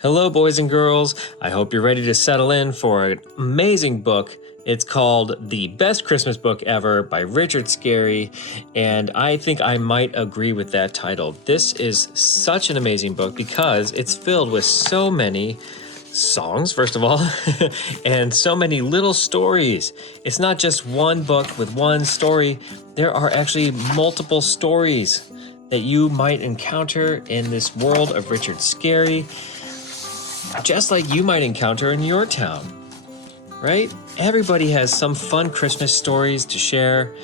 Hello, boys and girls. I hope you're ready to settle in for an amazing book. It's called The Best Christmas Book Ever by Richard Scarry, and I think I might agree with that title. This is such an amazing book because it's filled with so many songs, first of all, and so many little stories. It's not just one book with one story. There are actually multiple stories that you might encounter in this world of Richard Scarry, just like you might encounter in your town, right? Everybody has some fun Christmas stories to share.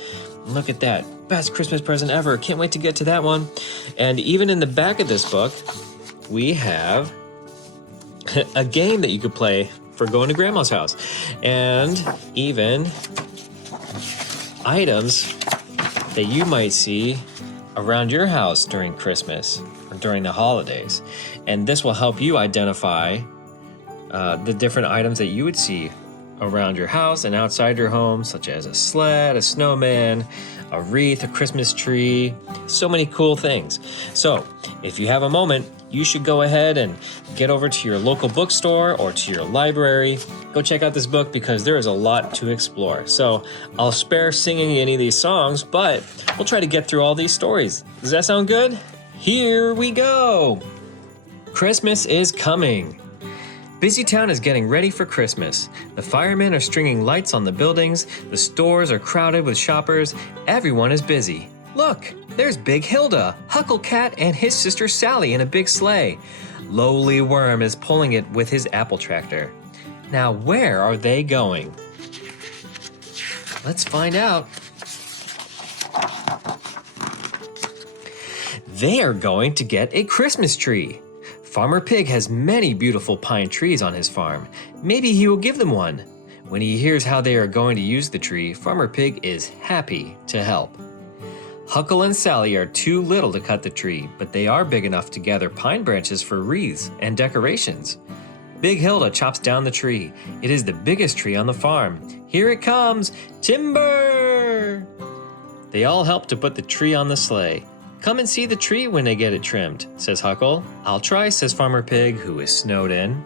Look at that. Best Christmas present ever. Can't wait to get to that one. And even in the back of this book, we have a game that you could play for going to Grandma's house. And even items that you might see around your house during Christmas or during the holidays. And this will help you identify the different items that you would see around your house and outside your home, such as a sled, a snowman, a wreath, a Christmas tree, so many cool things. So if you have a moment, you should go ahead and get over to your local bookstore or to your library. Go check out this book because there is a lot to explore. So I'll spare singing any of these songs, but we'll try to get through all these stories. Does that sound good? Here we go. Christmas is coming. Busy town is getting ready for Christmas. The firemen are stringing lights on the buildings. The stores are crowded with shoppers. Everyone is busy. Look, there's Big Hilda, Huckle Cat, and his sister Sally in a big sleigh. Lowly Worm is pulling it with his apple tractor. Now, where are they going? Let's find out. They are going to get a Christmas tree. Farmer Pig has many beautiful pine trees on his farm. Maybe he will give them one. When he hears how they are going to use the tree, Farmer Pig is happy to help. Huckle and Sally are too little to cut the tree, but they are big enough to gather pine branches for wreaths and decorations. Big Hilda chops down the tree. It is the biggest tree on the farm. Here it comes! Timber! They all help to put the tree on the sleigh. Come and see the tree when they get it trimmed, says Huckle. I'll try, says Farmer Pig, who is snowed in.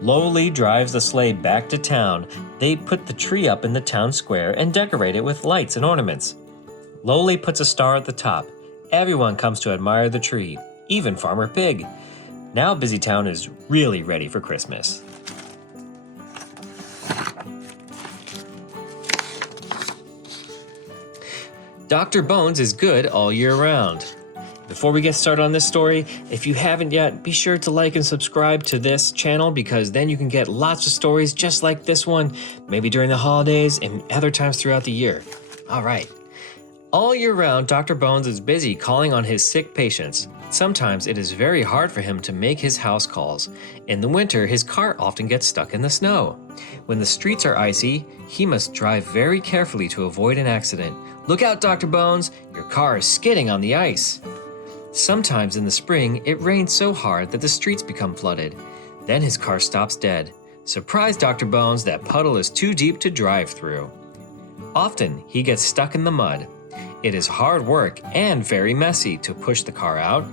Lowly drives the sleigh back to town. They put the tree up in the town square and decorate it with lights and ornaments. Lowly puts a star at the top. Everyone comes to admire the tree, even Farmer Pig. Now Busy Town is really ready for Christmas. Dr. Bones is good all year round. Before we get started on this story, if you haven't yet, be sure to like and subscribe to this channel because then you can get lots of stories just like this one, maybe during the holidays and other times throughout the year. All right. All year round, Dr. Bones is busy calling on his sick patients. Sometimes it is very hard for him to make his house calls. In the winter, his car often gets stuck in the snow. When the streets are icy, he must drive very carefully to avoid an accident. Look out, Dr. Bones! Your car is skidding on the ice. Sometimes in the spring, it rains so hard that the streets become flooded. Then his car stops dead. Surprise, Dr. Bones, that puddle is too deep to drive through. Often, he gets stuck in the mud. It is hard work and very messy to push the car out.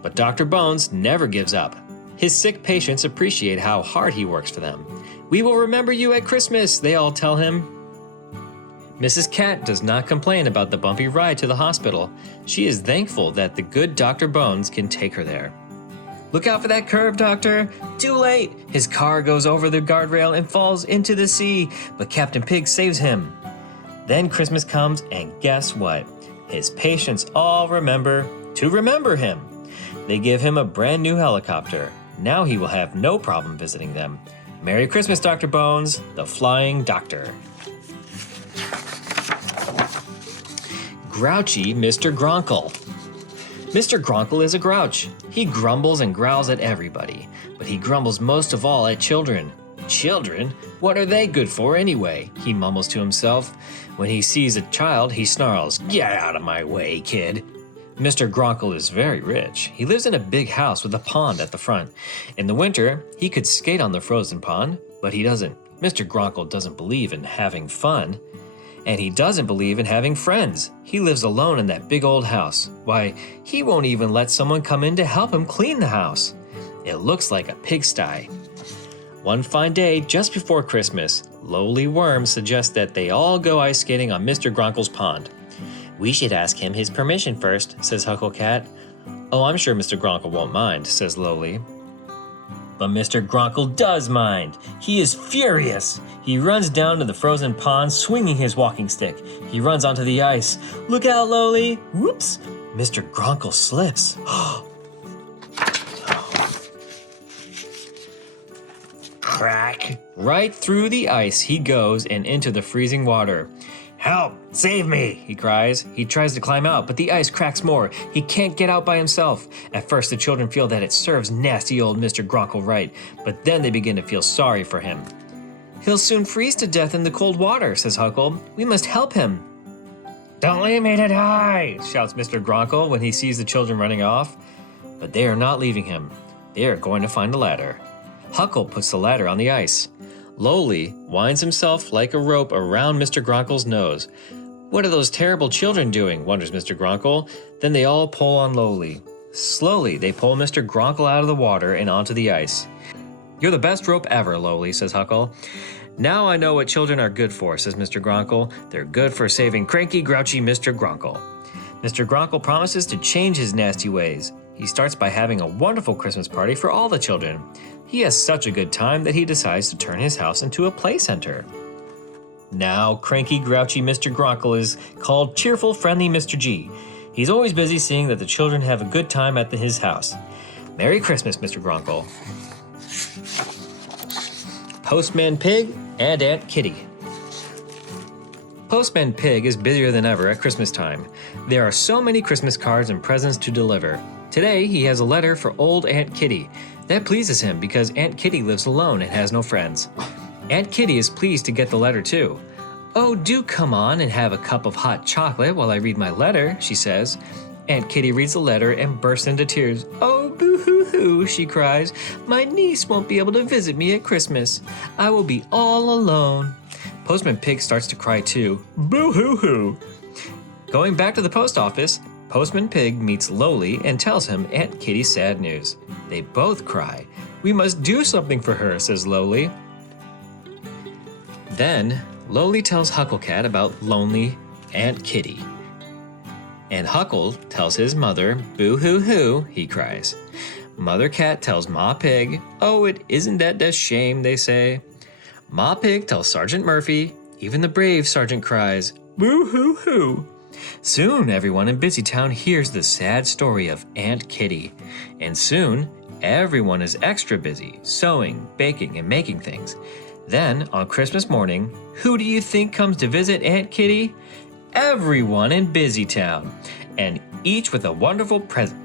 But Dr. Bones never gives up. His sick patients appreciate how hard he works for them. We will remember you at Christmas, they all tell him. Mrs. Cat does not complain about the bumpy ride to the hospital. She is thankful that the good Dr. Bones can take her there. Look out for that curve, Doctor! Too late! His car goes over the guardrail and falls into the sea, but Captain Pig saves him. Then Christmas comes, and guess what? His patients all remember to remember him. They give him a brand new helicopter. Now he will have no problem visiting them. Merry Christmas, Dr. Bones, the Flying Doctor. Grouchy Mr. Gronkle. Mr. Gronkle is a grouch. He grumbles and growls at everybody, but he grumbles most of all at children. Children? What are they good for anyway? He mumbles to himself. When he sees a child, he snarls, "Get out of my way, kid." Mr. Gronkle is very rich. He lives in a big house with a pond at the front. In the winter, he could skate on the frozen pond, but he doesn't. Mr. Gronkle doesn't believe in having fun. And he doesn't believe in having friends. He lives alone in that big old house. Why, he won't even let someone come in to help him clean the house. It looks like a pigsty. One fine day, just before Christmas, Lowly Worm suggests that they all go ice skating on Mr. Gronkle's pond. "We should ask him his permission first," says Huckle Cat. "Oh, I'm sure Mr. Gronkle won't mind," says Lowly. But Mr. Gronkle does mind. He is furious. He runs down to the frozen pond, swinging his walking stick. He runs onto the ice. "Look out, Lowly!" Whoops! Mr. Gronkle slips. Crack! Right through the ice he goes and into the freezing water. "Help! Save me!" he cries. He tries to climb out, but the ice cracks more. He can't get out by himself. At first, the children feel that it serves nasty old Mr. Gronkle right, but then they begin to feel sorry for him. "He'll soon freeze to death in the cold water," says Huckle. "We must help him." "Don't leave me to die!" shouts Mr. Gronkle when he sees the children running off. But they are not leaving him. They are going to find a ladder. Huckle puts the ladder on the ice. Lowly winds himself like a rope around Mr. Gronkle's nose. "What are those terrible children doing?" wonders Mr. Gronkle. Then they all pull on Lowly. Slowly, they pull Mr. Gronkle out of the water and onto the ice. "You're the best rope ever, Lowly," says Huckle. "Now I know what children are good for," says Mr. Gronkle. "They're good for saving cranky, grouchy Mr. Gronkle." Mr. Gronkle promises to change his nasty ways. He starts by having a wonderful Christmas party for all the children. He has such a good time that he decides to turn his house into a play center. Now, cranky, grouchy Mr. Gronkle is called cheerful, friendly Mr. G. He's always busy seeing that the children have a good time at his house. Merry Christmas, Mr. Gronkle. Postman Pig and Aunt Kitty. Postman Pig is busier than ever at Christmas time. There are so many Christmas cards and presents to deliver. Today, he has a letter for old Aunt Kitty. That pleases him because Aunt Kitty lives alone and has no friends. Aunt Kitty is pleased to get the letter too. "Oh, do come on and have a cup of hot chocolate while I read my letter," she says. Aunt Kitty reads the letter and bursts into tears. "Oh, boo-hoo-hoo," she cries. "My niece won't be able to visit me at Christmas. I will be all alone." Postman Pig starts to cry too. Boo-hoo-hoo. Going back to the post office, Postman Pig meets Lowly and tells him Aunt Kitty's sad news. They both cry. "We must do something for her," says Lowly. Then, Lowly tells Huckle Cat about lonely Aunt Kitty. And Huckle tells his mother, "Boo-hoo-hoo," he cries. Mother Cat tells Ma Pig, "Oh, it isn't that a shame," they say. Ma Pig tells Sergeant Murphy. Even the brave sergeant cries, "Boo-hoo-hoo." Soon everyone in Busytown hears the sad story of Aunt Kitty. And soon, everyone is extra busy, sewing, baking, and making things. Then, on Christmas morning, who do you think comes to visit Aunt Kitty? Everyone in Busytown, and each with a wonderful present.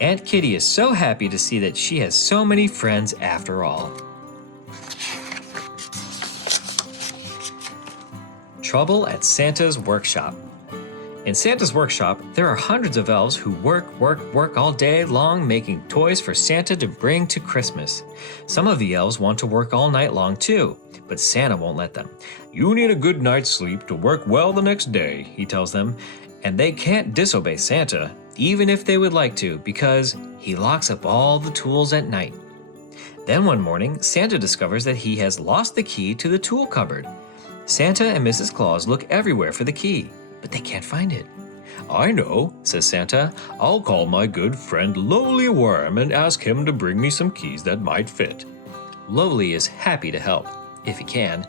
Aunt Kitty is so happy to see that she has so many friends after all. Trouble at Santa's Workshop. In Santa's workshop, there are hundreds of elves who work all day long making toys for Santa to bring to Christmas. Some of the elves want to work all night long too, but Santa won't let them. "You need a good night's sleep to work well the next day," he tells them, and they can't disobey Santa, even if they would like to, because he locks up all the tools at night. Then one morning, Santa discovers that he has lost the key to the tool cupboard. Santa and Mrs. Claus look everywhere for the key, but they can't find it. "I know," says Santa. "I'll call my good friend Lowly Worm and ask him to bring me some keys that might fit." Lowly is happy to help, if he can.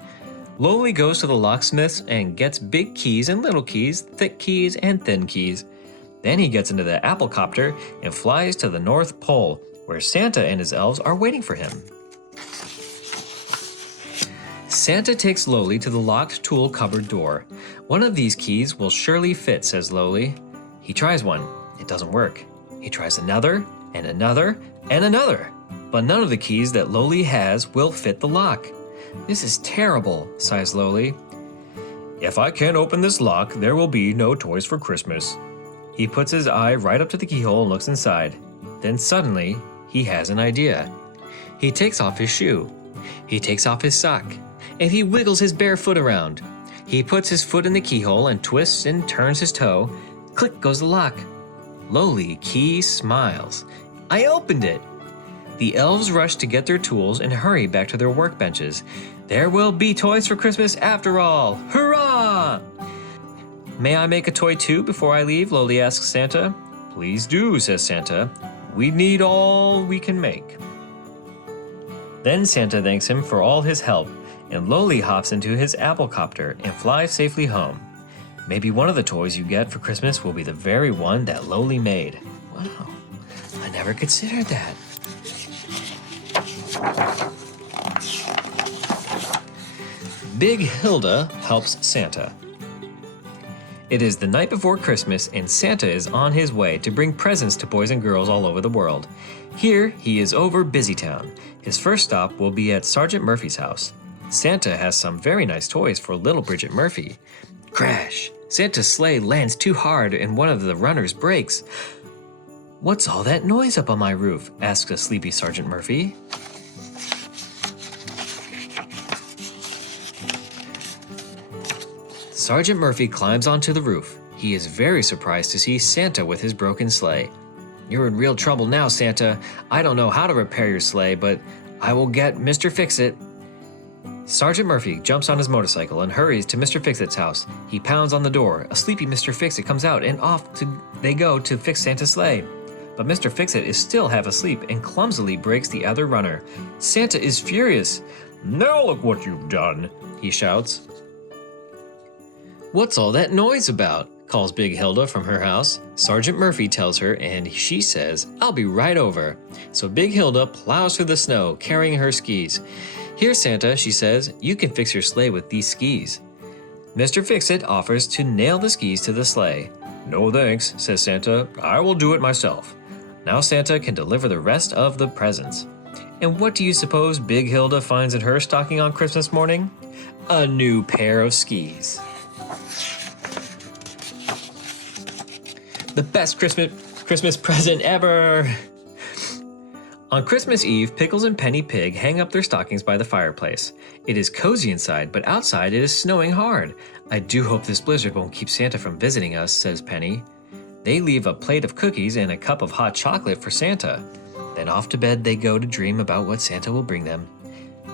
Lowly goes to the locksmiths and gets big keys and little keys, thick keys and thin keys. Then he gets into the applecopter and flies to the North Pole, where Santa and his elves are waiting for him. Santa takes Lowly to the locked tool cupboard door. "One of these keys will surely fit," says Lowly. He tries one. It doesn't work. He tries another, and another, and another. But none of the keys that Lowly has will fit the lock. "This is terrible," sighs Lowly. "If I can't open this lock, there will be no toys for Christmas." He puts his eye right up to the keyhole and looks inside. Then suddenly, he has an idea. He takes off his shoe. He takes off his sock. And he wiggles his bare foot around. He puts his foot in the keyhole and twists and turns his toe. Click goes the lock. Lowly Key smiles. "I opened it." The elves rush to get their tools and hurry back to their workbenches. There will be toys for Christmas after all! Hurrah! May I make a toy too before I leave? Loli asks Santa. Please do, says Santa. We need all we can make. Then Santa thanks him for all his help, and Loli hops into his apple copter and flies safely home. Maybe one of the toys you get for Christmas will be the very one that Loli made. Wow, I never considered that. Big Hilda helps Santa. It is the night before Christmas, and Santa is on his way to bring presents to boys and girls all over the world. Here, he is over Busytown. His first stop will be at Sergeant Murphy's house. Santa has some very nice toys for little Bridget Murphy. Crash! Santa's sleigh lands too hard and one of the runners breaks. What's all that noise up on my roof? Asks a sleepy Sergeant Murphy. Sergeant Murphy climbs onto the roof. He is very surprised to see Santa with his broken sleigh. You're in real trouble now, Santa. I don't know how to repair your sleigh, but I will get Mr. Fix-It. Sergeant Murphy jumps on his motorcycle and hurries to Mr. Fix-It's house. He pounds on the door. A sleepy Mr. Fix-It comes out and they go to fix Santa's sleigh. But Mr. Fix-It is still half asleep and clumsily breaks the other runner. Santa is furious. Now look what you've done, he shouts. What's all that noise about? Calls Big Hilda from her house. Sergeant Murphy tells her, and she says, I'll be right over. So Big Hilda plows through the snow, carrying her skis. Here, Santa, she says, you can fix your sleigh with these skis. Mr. Fix-It offers to nail the skis to the sleigh. No thanks, says Santa. I will do it myself. Now Santa can deliver the rest of the presents. And what do you suppose Big Hilda finds in her stocking on Christmas morning? A new pair of skis. The best Christmas present ever! On Christmas Eve, Pickles and Penny Pig hang up their stockings by the fireplace. It is cozy inside, but outside it is snowing hard. I do hope this blizzard won't keep Santa from visiting us, says Penny. They leave a plate of cookies and a cup of hot chocolate for Santa. Then off to bed they go to dream about what Santa will bring them.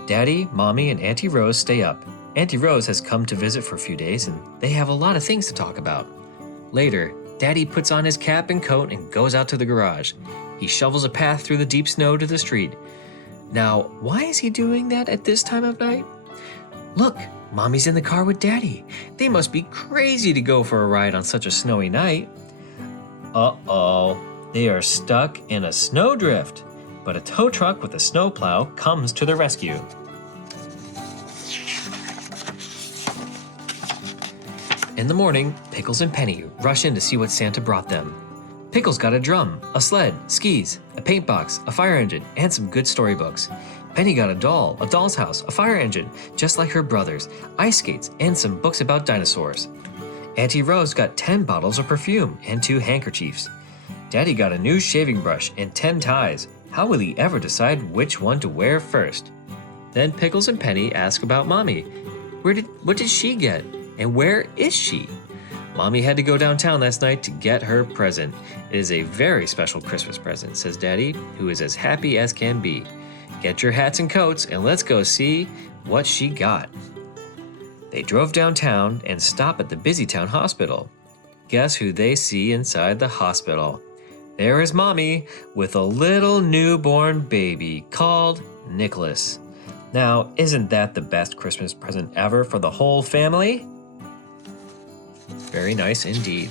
Daddy, Mommy, and Auntie Rose stay up. Auntie Rose has come to visit for a few days, and they have a lot of things to talk about. Later, Daddy puts on his cap and coat and goes out to the garage. He shovels a path through the deep snow to the street. Now, why is he doing that at this time of night? Look, Mommy's in the car with Daddy. They must be crazy to go for a ride on such a snowy night. Uh-oh, they are stuck in a snowdrift. But a tow truck with a snowplow comes to the rescue. In the morning, Pickles and Penny rush in to see what Santa brought them. Pickles got a drum, a sled, skis, a paint box, a fire engine, and some good storybooks. Penny got a doll, a doll's house, a fire engine, just like her brothers, ice skates, and some books about dinosaurs. Auntie Rose got 10 bottles of perfume and 2 handkerchiefs. Daddy got a new shaving brush and 10 ties. How will he ever decide which one to wear first? Then Pickles and Penny ask about Mommy. What did she get? And where is she? Mommy had to go downtown last night to get her present. It is a very special Christmas present, says Daddy, who is as happy as can be. Get your hats and coats and let's go see what she got. They drove downtown and stop at the Busytown Hospital. Guess who they see inside the hospital? There is Mommy with a little newborn baby called Nicholas. Now, isn't that the best Christmas present ever for the whole family? Very nice indeed.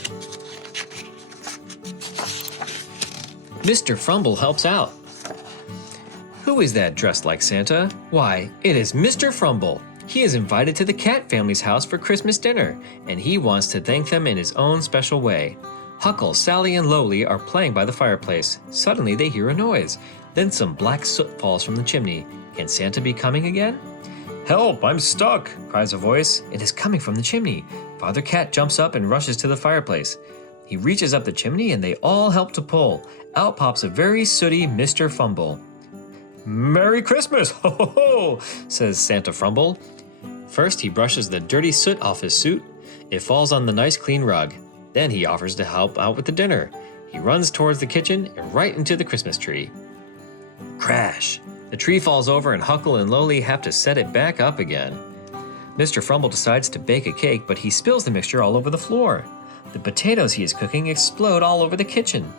Mr. Frumble helps out. Who is that dressed like Santa? Why, it is Mr. Frumble. He is invited to the cat family's house for Christmas dinner, and he wants to thank them in his own special way. Huckle, Sally, and Loli are playing by the fireplace. Suddenly they hear a noise. Then some black soot falls from the chimney. Can Santa be coming again? Help, I'm stuck, cries a voice. It is coming from the chimney. Father Cat jumps up and rushes to the fireplace. He reaches up the chimney and they all help to pull. Out pops a very sooty Mr. Frumble. Merry Christmas, ho ho ho, says Santa Frumble. First he brushes the dirty soot off his suit. It falls on the nice clean rug. Then he offers to help out with the dinner. He runs towards the kitchen and right into the Christmas tree. Crash! The tree falls over and Huckle and Lowly have to set it back up again. Mr. Frumble decides to bake a cake, but he spills the mixture all over the floor. The potatoes he is cooking explode all over the kitchen.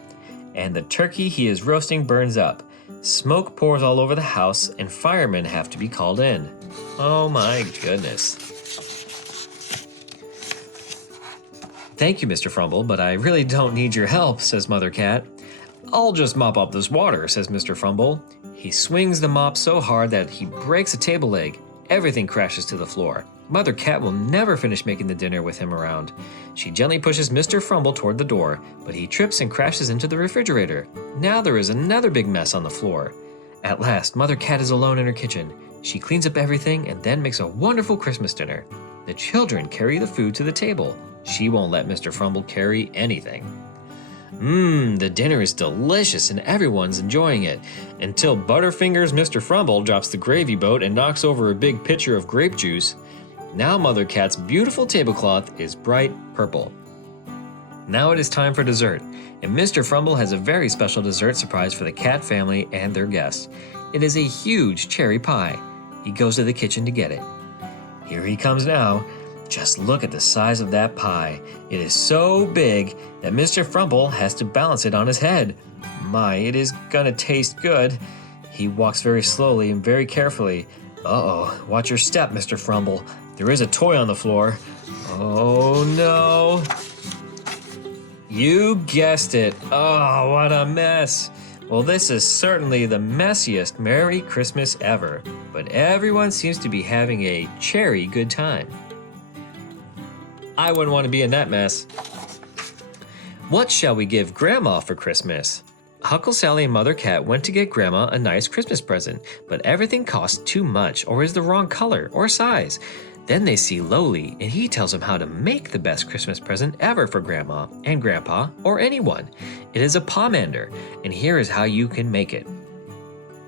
And the turkey he is roasting burns up. Smoke pours all over the house, and firemen have to be called in. Oh my goodness. Thank you, Mr. Frumble, but I really don't need your help, says Mother Cat. I'll just mop up this water, says Mr. Frumble. He swings the mop so hard that he breaks a table leg. Everything crashes to the floor. Mother Cat will never finish making the dinner with him around. She gently pushes Mr. Frumble toward the door, but he trips and crashes into the refrigerator. Now there is another big mess on the floor. At last, Mother Cat is alone in her kitchen. She cleans up everything and then makes a wonderful Christmas dinner. The children carry the food to the table. She won't let Mr. Frumble carry anything. The dinner is delicious and everyone's enjoying it, until Butterfingers Mr. Frumble drops the gravy boat and knocks over a big pitcher of grape juice. Now Mother Cat's beautiful tablecloth is bright purple. Now it is time for dessert, and Mr. Frumble has a very special dessert surprise for the cat family and their guests. It is a huge cherry pie. He goes to the kitchen to get it. Here he comes now. Just look at the size of that pie. It is so big that Mr. Frumble has to balance it on his head. My, it is gonna taste good. He walks very slowly and very carefully. Uh-oh, watch your step, Mr. Frumble. There is a toy on the floor. Oh no. You guessed it. Oh, what a mess. Well, this is certainly the messiest Merry Christmas ever, but everyone seems to be having a cherry good time. I wouldn't want to be in that mess. What shall we give Grandma for Christmas? Huckle, Sally, and Mother Cat went to get Grandma a nice Christmas present, but everything cost too much or is the wrong color or size. Then they see Lowly, and he tells them how to make the best Christmas present ever for Grandma and Grandpa or anyone. It is a pomander, and here is how you can make it.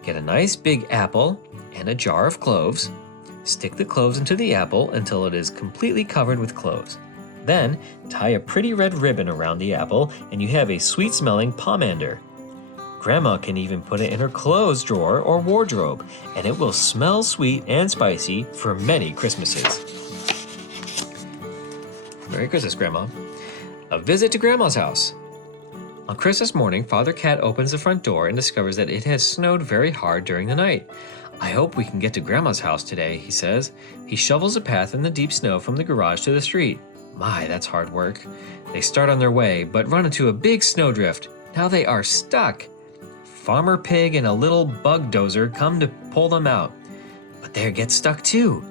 Get a nice big apple and a jar of cloves. Stick the cloves into the apple until it is completely covered with cloves. Then, tie a pretty red ribbon around the apple and you have a sweet-smelling pomander. Grandma can even put it in her clothes drawer or wardrobe, and it will smell sweet and spicy for many Christmases. Merry Christmas, Grandma. A visit to Grandma's house. On Christmas morning, Father Cat opens the front door and discovers that it has snowed very hard during the night. I hope we can get to Grandma's house today, he says. He shovels a path in the deep snow from the garage to the street. My, that's hard work. They start on their way, but run into a big snowdrift. Now they are stuck. Farmer Pig and a little bug dozer come to pull them out. But they get stuck too.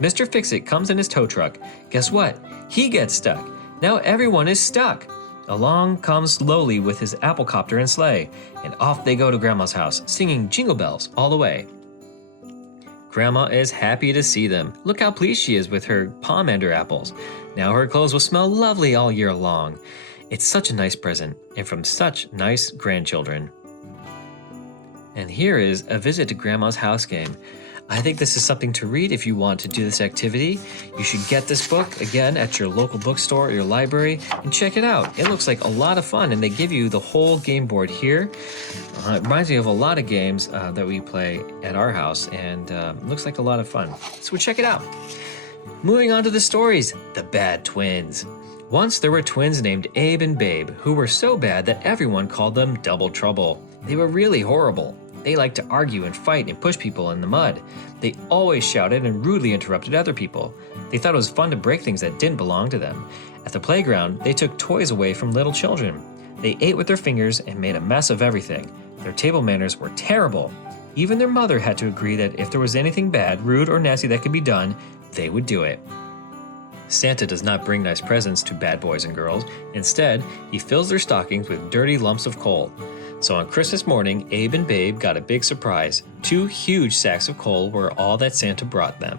Mr. Fix-It comes in his tow truck. Guess what? He gets stuck. Now everyone is stuck. Along comes Lowly with his apple copter and sleigh, and off they go to Grandma's house, singing jingle bells all the way. Grandma is happy to see them. Look how pleased she is with her pomander apples. Now her clothes will smell lovely all year long. It's such a nice present, and from such nice grandchildren. And here is a visit to Grandma's house game. I think this is something to read if you want to do this activity. You should get this book, again, at your local bookstore or your library, and check it out. It looks like a lot of fun, and they give you the whole game board here. It reminds me of a lot of games that we play at our house, and it looks like a lot of fun. So check it out. Moving on to the stories. The Bad Twins. Once there were twins named Abe and Babe, who were so bad that everyone called them Double Trouble. They were really horrible. They liked to argue and fight and push people in the mud. They always shouted and rudely interrupted other people. They thought it was fun to break things that didn't belong to them. At the playground, they took toys away from little children. They ate with their fingers and made a mess of everything. Their table manners were terrible. Even their mother had to agree that if there was anything bad, rude, or nasty that could be done, they would do it. Santa does not bring nice presents to bad boys and girls. Instead, he fills their stockings with dirty lumps of coal. So on Christmas morning, Abe and Babe got a big surprise. 2 huge sacks of coal were all that Santa brought them.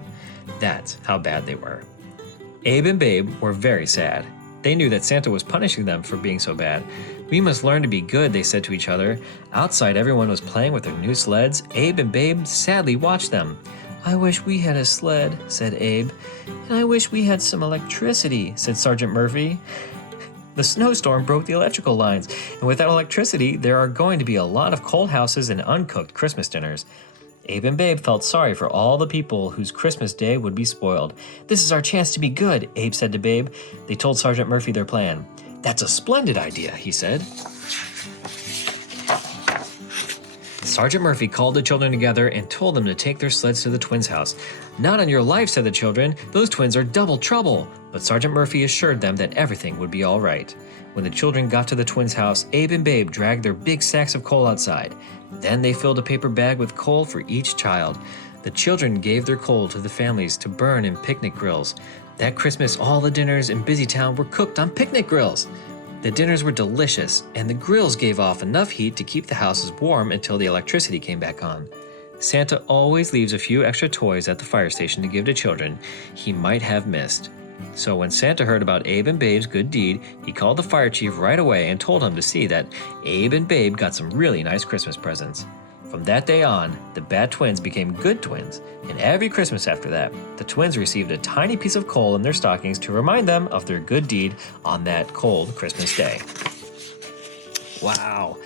That's how bad they were. Abe and Babe were very sad. They knew that Santa was punishing them for being so bad. We must learn to be good, they said to each other. Outside, everyone was playing with their new sleds. Abe and Babe sadly watched them. I wish we had a sled, said Abe. And I wish we had some electricity, said Sergeant Murphy. The snowstorm broke the electrical lines, and without electricity, there are going to be a lot of cold houses and uncooked Christmas dinners. Abe and Babe felt sorry for all the people whose Christmas day would be spoiled. "This is our chance to be good," Abe said to Babe. They told Sergeant Murphy their plan. "That's a splendid idea," he said. Sergeant Murphy called the children together and told them to take their sleds to the twins' house. "Not on your life," said the children. "Those twins are double trouble." But Sergeant Murphy assured them that everything would be all right. When the children got to the twins' house, Abe and Babe dragged their big sacks of coal outside. Then they filled a paper bag with coal for each child. The children gave their coal to the families to burn in picnic grills. That Christmas, all the dinners in Busytown were cooked on picnic grills. The dinners were delicious, and the grills gave off enough heat to keep the houses warm until the electricity came back on. Santa always leaves a few extra toys at the fire station to give to children he might have missed. So when Santa heard about Abe and Babe's good deed, he called the fire chief right away and told him to see that Abe and Babe got some really nice Christmas presents. From that day on, the bad twins became good twins, and every Christmas after that, the twins received a tiny piece of coal in their stockings to remind them of their good deed on that cold Christmas day. Wow.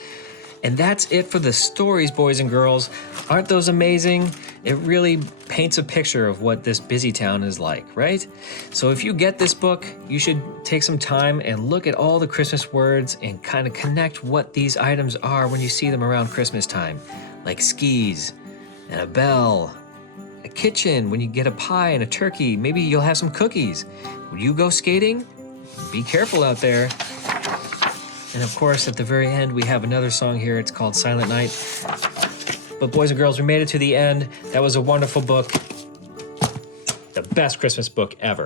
And that's it for the stories, boys and girls. Aren't those amazing? It really paints a picture of what this busy town is like, right? So if you get this book, you should take some time and look at all the Christmas words and kind of connect what these items are when you see them around Christmas time. Like skis, and a bell, a kitchen when you get a pie and a turkey. Maybe you'll have some cookies. Would you go skating? Be careful out there. And of course, at the very end, we have another song here. It's called Silent Night. But boys and girls, we made it to the end. That was a wonderful book. The best Christmas book ever.